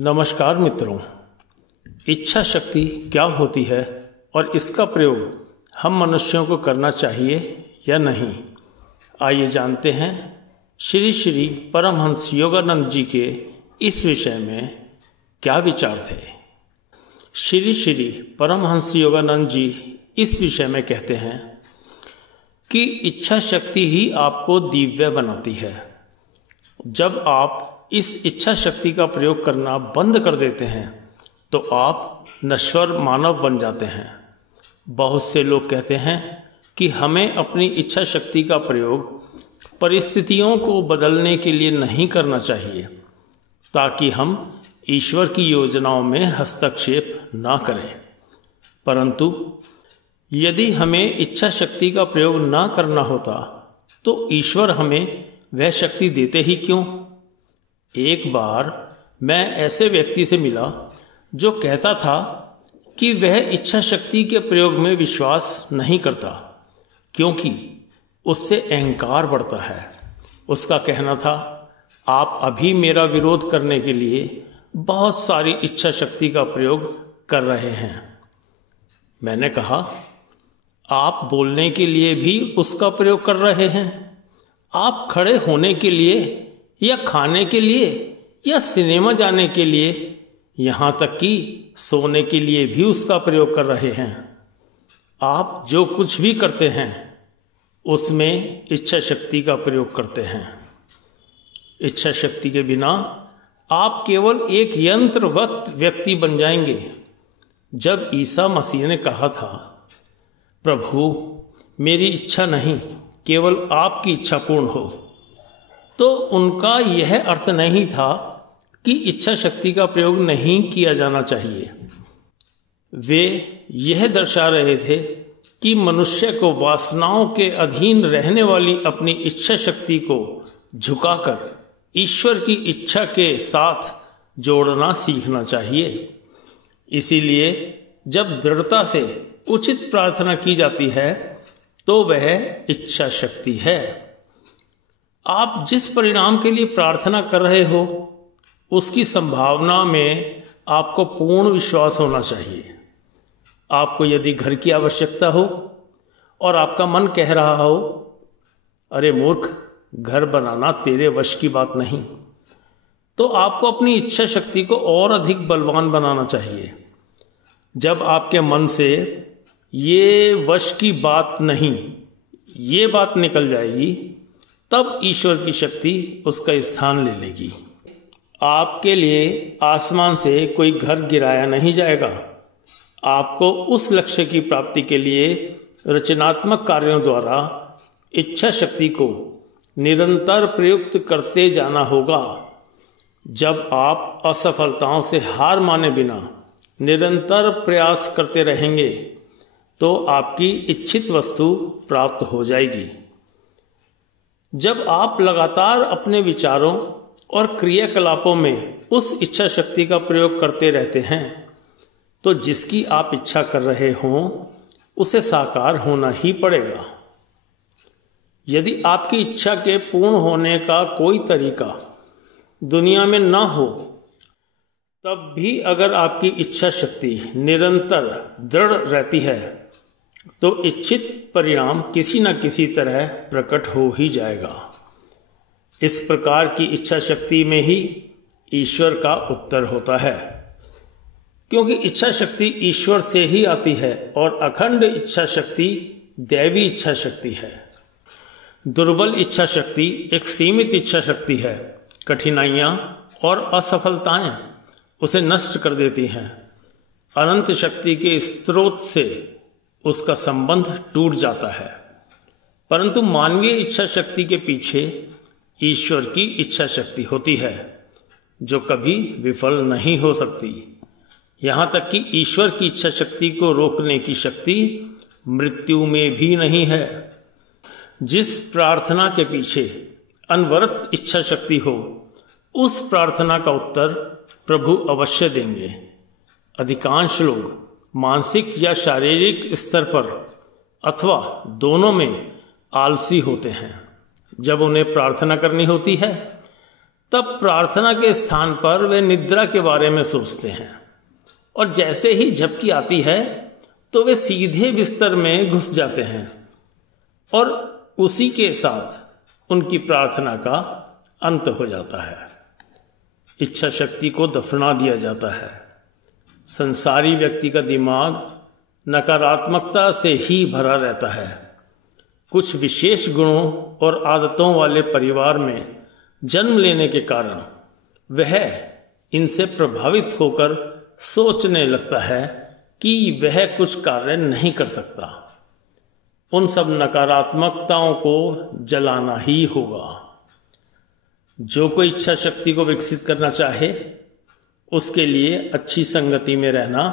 नमस्कार मित्रों, इच्छा शक्ति क्या होती है और इसका प्रयोग हम मनुष्यों को करना चाहिए या नहीं, आइए जानते हैं श्री श्री परमहंस योगानंद जी के इस विषय में क्या विचार थे। श्री श्री परमहंस योगानंद जी इस विषय में कहते हैं कि इच्छा शक्ति ही आपको दिव्य बनाती है। जब आप इस इच्छा शक्ति का प्रयोग करना बंद कर देते हैं तो आप नश्वर मानव बन जाते हैं। बहुत से लोग कहते हैं कि हमें अपनी इच्छा शक्ति का प्रयोग परिस्थितियों को बदलने के लिए नहीं करना चाहिए ताकि हम ईश्वर की योजनाओं में हस्तक्षेप ना करें। परंतु यदि हमें इच्छा शक्ति का प्रयोग ना करना होता तो ईश्वर हमें वह शक्ति देते ही क्यों। एक बार मैं ऐसे व्यक्ति से मिला जो कहता था कि वह इच्छा शक्ति के प्रयोग में विश्वास नहीं करता क्योंकि उससे अहंकार बढ़ता है। उसका कहना था, आप अभी मेरा विरोध करने के लिए बहुत सारी इच्छा शक्ति का प्रयोग कर रहे हैं। मैंने कहा, आप बोलने के लिए भी उसका प्रयोग कर रहे हैं, आप खड़े होने के लिए या खाने के लिए या सिनेमा जाने के लिए, यहाँ तक कि सोने के लिए भी उसका प्रयोग कर रहे हैं। आप जो कुछ भी करते हैं उसमें इच्छा शक्ति का प्रयोग करते हैं। इच्छा शक्ति के बिना आप केवल एक यंत्रवत व्यक्ति बन जाएंगे। जब ईसा मसीह ने कहा था, प्रभु मेरी इच्छा नहीं केवल आपकी इच्छा पूर्ण हो, तो उनका यह अर्थ नहीं था कि इच्छा शक्ति का प्रयोग नहीं किया जाना चाहिए। वे यह दर्शा रहे थे कि मनुष्य को वासनाओं के अधीन रहने वाली अपनी इच्छा शक्ति को झुकाकर ईश्वर की इच्छा के साथ जोड़ना सीखना चाहिए। इसीलिए जब दृढ़ता से उचित प्रार्थना की जाती है तो वह इच्छा शक्ति है। आप जिस परिणाम के लिए प्रार्थना कर रहे हो उसकी संभावना में आपको पूर्ण विश्वास होना चाहिए। आपको यदि घर की आवश्यकता हो और आपका मन कह रहा हो, अरे मूर्ख, घर बनाना तेरे वश की बात नहीं, तो आपको अपनी इच्छा शक्ति को और अधिक बलवान बनाना चाहिए। जब आपके मन से ये वश की बात नहीं, ये बात निकल जाएगी, तब ईश्वर की शक्ति उसका स्थान ले लेगी। आपके लिए आसमान से कोई घर गिराया नहीं जाएगा। आपको उस लक्ष्य की प्राप्ति के लिए रचनात्मक कार्यों द्वारा इच्छा शक्ति को निरंतर प्रयुक्त करते जाना होगा। जब आप असफलताओं से हार माने बिना निरंतर प्रयास करते रहेंगे तो आपकी इच्छित वस्तु प्राप्त हो जाएगी। जब आप लगातार अपने विचारों और क्रियाकलापों में उस इच्छा शक्ति का प्रयोग करते रहते हैं तो जिसकी आप इच्छा कर रहे हों उसे साकार होना ही पड़ेगा। यदि आपकी इच्छा के पूर्ण होने का कोई तरीका दुनिया में ना हो, तब भी अगर आपकी इच्छा शक्ति निरंतर दृढ़ रहती है तो इच्छित परिणाम किसी न किसी तरह प्रकट हो ही जाएगा। इस प्रकार की इच्छा शक्ति में ही ईश्वर का उत्तर होता है, क्योंकि इच्छा शक्ति ईश्वर से ही आती है और अखंड इच्छा शक्ति दैवी इच्छा शक्ति है। दुर्बल इच्छा शक्ति एक सीमित इच्छा शक्ति है। कठिनाइयां और असफलताएं उसे नष्ट कर देती हैं। अनंत शक्ति के स्रोत से उसका संबंध टूट जाता है। परंतु मानवीय इच्छा शक्ति के पीछे ईश्वर की इच्छा शक्ति होती है जो कभी विफल नहीं हो सकती। यहां तक कि ईश्वर की इच्छा शक्ति को रोकने की शक्ति मृत्यु में भी नहीं है। जिस प्रार्थना के पीछे अनवरत इच्छा शक्ति हो उस प्रार्थना का उत्तर प्रभु अवश्य देंगे। अधिकांश लोग मानसिक या शारीरिक स्तर पर अथवा दोनों में आलसी होते हैं। जब उन्हें प्रार्थना करनी होती है तब प्रार्थना के स्थान पर वे निद्रा के बारे में सोचते हैं और जैसे ही झपकी आती है तो वे सीधे बिस्तर में घुस जाते हैं और उसी के साथ उनकी प्रार्थना का अंत हो जाता है। इच्छा शक्ति को दफना दिया जाता है। संसारी व्यक्ति का दिमाग नकारात्मकता से ही भरा रहता है। कुछ विशेष गुणों और आदतों वाले परिवार में जन्म लेने के कारण वह इनसे प्रभावित होकर सोचने लगता है कि वह कुछ कार्य नहीं कर सकता। उन सब नकारात्मकताओं को जलाना ही होगा। जो कोई इच्छा शक्ति को विकसित करना चाहे उसके लिए अच्छी संगति में रहना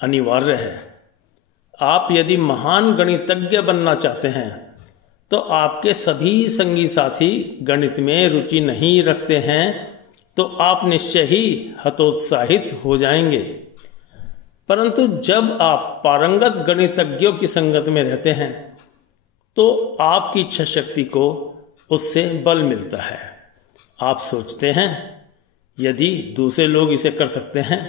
अनिवार्य है। आप यदि महान गणितज्ञ बनना चाहते हैं तो आपके सभी संगी साथी गणित में रुचि नहीं रखते हैं तो आप निश्चय ही हतोत्साहित हो जाएंगे। परंतु जब आप पारंगत गणितज्ञों की संगत में रहते हैं तो आपकी इच्छा शक्ति को उससे बल मिलता है। आप सोचते हैं यदि दूसरे लोग इसे कर सकते हैं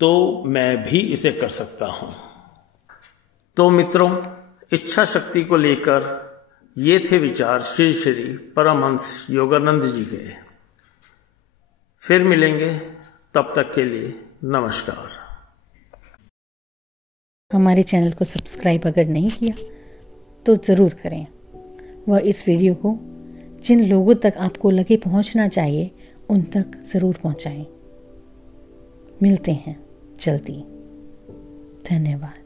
तो मैं भी इसे कर सकता हूं। तो मित्रों, इच्छा शक्ति को लेकर ये थे विचार श्री श्री परमहंस योगानंद जी के। फिर मिलेंगे, तब तक के लिए नमस्कार। हमारे चैनल को सब्सक्राइब अगर नहीं किया तो ज़रूर करें व इस वीडियो को जिन लोगों तक आपको लगे पहुंचना चाहिए उन तक ज़रूर पहुंचाएं। मिलते हैं जल्दी। धन्यवाद।